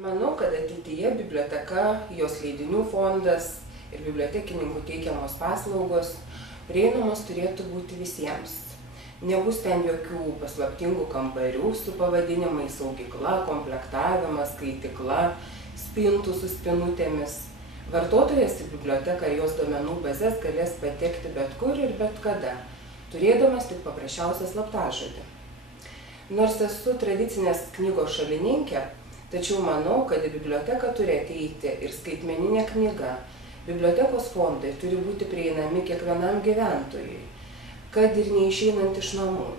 Manau, kad ateityje biblioteka, jos leidinių fondas ir bibliotekininkų teikiamos paslaugos prieinamos turėtų būti visiems. Nebus ten jokių paslaptingų kambarių su pavadinimais saugykla, komplektavimas, skaitikla, spintų su spinutėmis. Vartotojas į biblioteką ir jos duomenų bazės galės patekti bet kur ir bet kada, turėdamas tik paprasčiausią slaptažodį. Nors esu tradicinės knygos šalininkė, tačiau manau, kad į biblioteką turi ateiti ir skaitmeninė knyga. Bibliotekos fondai turi būti prieinami kiekvienam gyventojui, kad ir neišeinant iš namų.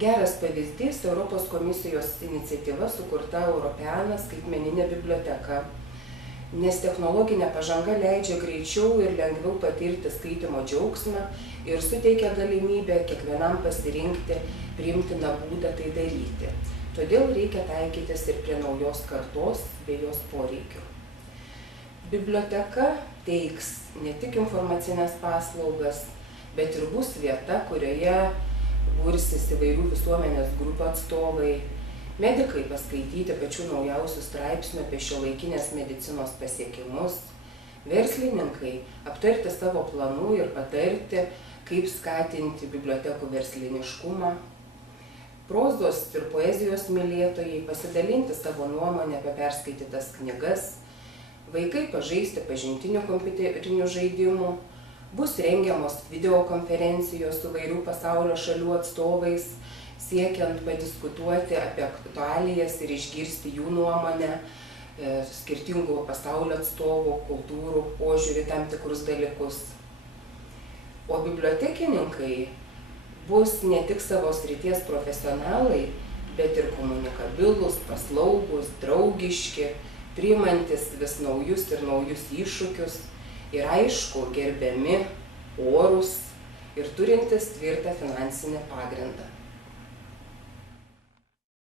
Geras pavyzdys – Europos komisijos iniciatyva sukurta Europeana skaitmeninė biblioteka, nes technologinė pažanga leidžia greičiau ir lengviau patirti skaitymo džiaugsmą ir suteikia galimybę kiekvienam pasirinkti priimtiną būdą tai daryti. Todėl reikia taikytis ir prie naujos kartos bei jos poreikių. Biblioteka teiks ne tik informacinės paslaugas, bet ir bus vieta, kurioje bursis įvairių visuomenės grupių atstovai, medikai paskaityti pačių naujausių straipsnių apie šiuolaikinės medicinos pasiekimus, verslininkai aptarti savo planų ir patarti, kaip skatinti bibliotekų versliniškumą, prozos ir poezijos mylėtojai pasidalinti savo nuomonę apie perskaitytas knygas, vaikai pažaisti pažintinių kompiuterinių žaidimų, bus rengiamos videokonferencijos su įvairių pasaulio šalių atstovais, siekiant padiskutuoti apie aktualijas ir išgirsti jų nuomonę, skirtingų pasaulio atstovų, kultūrų, požiūrį tam tikrus dalykus. O bibliotekininkai bus ne tik savo srities profesionalai, bet ir komunikabilūs, paslaugus, draugiški, priimantis vis naujus ir naujus iššūkius ir aišku, gerbiami, orūs ir turintis tvirtą finansinį pagrindą.